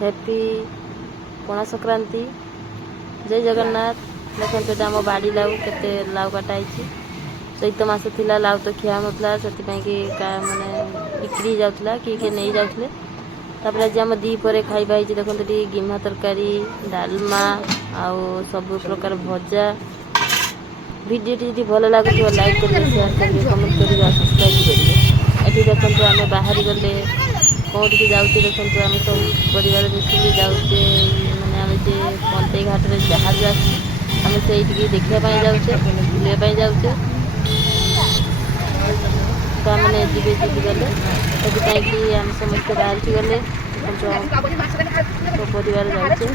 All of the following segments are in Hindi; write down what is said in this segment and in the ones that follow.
हैप्पी पणा संक्रांति जय जगन्नाथ। देखते आम बाड़ी लाउ के लाउ कटाई चैत मास थिला लाउ तो खिया होता से माने बिक्री जाऊला किए नहीं जाते। तापर आज आम दीपर खाइबा देखते गिम्हा तरकारी डालमा आउ सब प्रकार भजा। वीडियो जी भल लगुव लाइक करेंगे शेयर करेंगे कमेंट करेंगे और सब्सक्राइब करेंगे। ये देखते आम बाहरी गले कौटी जाऊे देखते आम सब परिवार मिसिकी जाऊे मैंने आम जे पंतई घाट में जहाज आम से देखापी जाऊे बुलाइपा जाऊे तो मैंने जी गले कि आम समस्त बाहर गले परिवार जाऊे।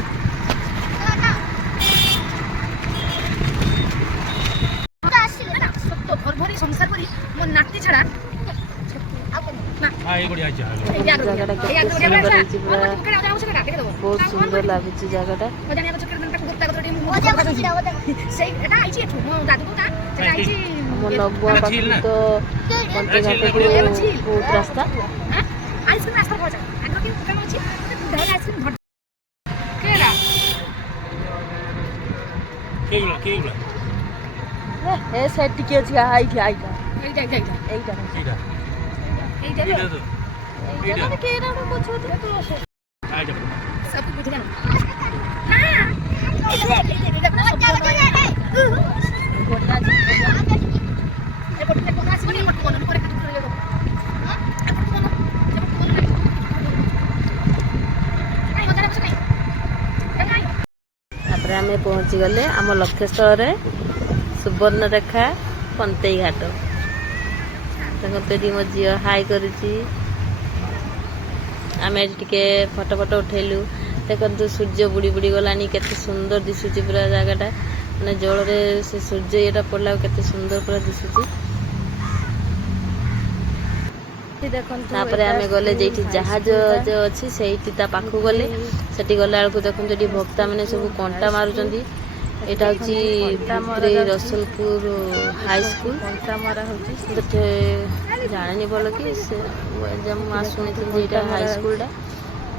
बहुत सुंदर लगुच जगटा लगुआ पाख तो पंचघाट बहुत रास्ता आम पहुँची गले आम लक्ष्यस्थल सुवर्णरेखा पंतई घाट। देखते मो झी हाई करुच्ची आम टे फटो फटो उठेलु। देखते सूर्य बुड़ी बुड़ी गलानी केते सुंदर दिशुची पूरा जगटा मैंने जल से सूर्य ये पड़ा केते सुंदर पूरा दिशुची। आम गले जे जहाज जो अच्छी से पाखु गले से गला देखो ये भक्ता मैंने सब कंटा मारुंट। यहाँ हूँ रसलपुर हाई स्कूल जानी भल कि शुणी हाई स्कूलटा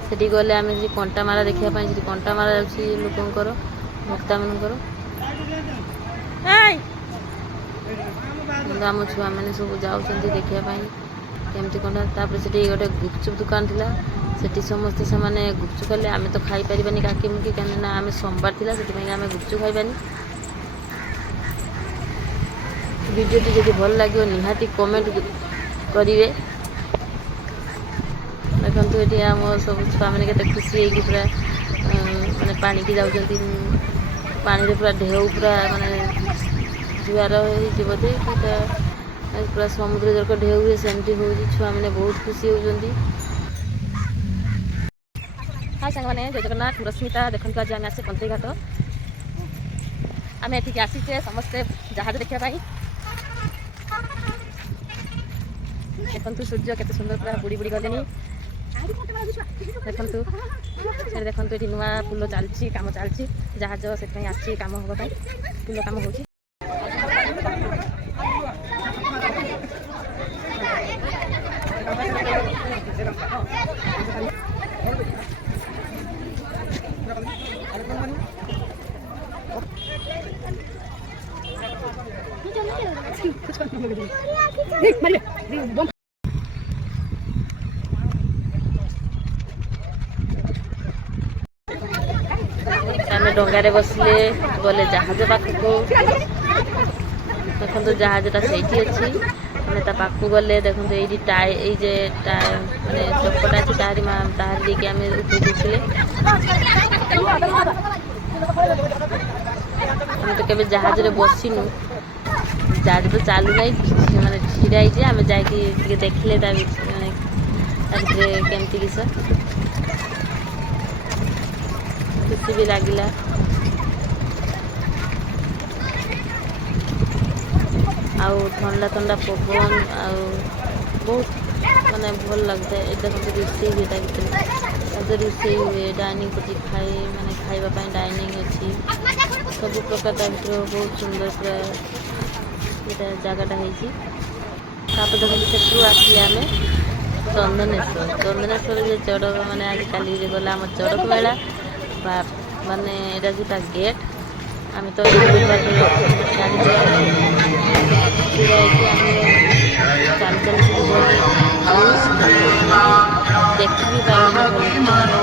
से गले आम कंटा मारा देखापी कंटा मारा लोकंर भक्ता मानकर आम छुआ मैंने सब जाऊँ देखापी केमती कंटा। से गोटे गुपचुप दुकान थी से समस्ते से मैंने गुपचुप खाले आम तो खाई पारानी काकी मुखी कहीं आम सोमवार थी से आम गुपचुप खाइबानी। वीडियोटी जब भल लगे निहाती कमेंट करेंगे। देखो ये आम सब छुआ मैंने के खुशी होगी पूरा मैंने पानी की जाऊँ पानी पूरा ढेउ पूरा मानने जुआर बोधे पूरा समुद्र जक ढेउ हुए सेमती हो छुआ मैंने बहुत खुशी होती। हाय सांग मैंने जय जगन्नाथ रश्मिता देखते आज आम आसे पंतई घाट आम एठिक आसीचे समस्ते जहाज देखापी। देखु सूर्य केते सुंदर पूरा बुड़ी बुड़ी गले देखु देखु ये नुआ पुल चलती कम चलती जहाज से आसी कम हाँपाई पुल कम हो। आम डंगारे बसले गले जहाज पाखक देखो जहाजटा से अच्छी मैंने पाखु गले देखो ये टाए ये मानने चपटा अच्छी तारी लेकिन आम उठे देखे आम तो केवे जहाज रे बसीनु जहाज तो चालू ना मैंने छीड़ा आम जा देखले केमती किस खुशी भी लगिला। आउ ठंडा ठंडा पवन आउ बहुत मानने भल लगता है। देखते रोषे हुए रोषे हुए डाइनिंग पटी खाए मैंने खाइबापी डाइनिंग अच्छी सब प्रकार भर बहुत सुंदर पूरा ये जगटा है। देखते से आसिले आम ଚନ୍ଦନେଶ୍ୱର ଯେ ଚଡ଼କ ମାନେ ଆଜିକାଲି ଯେ ଗଲା ଆମ ଚଡ଼କ ମେଳା ବା ମାନେ ଏଇଟା ଯେଉଁଟା ଗେଟ୍ ଆମେ ତ ଗାଡ଼ି ଛିଡ଼ା ହେଇକି ଆମେ ଚାଲି ଚାଲି ସେଠି ଗଲୁ ଦେଖି ବି ପାରିଲୁନି ଭଲ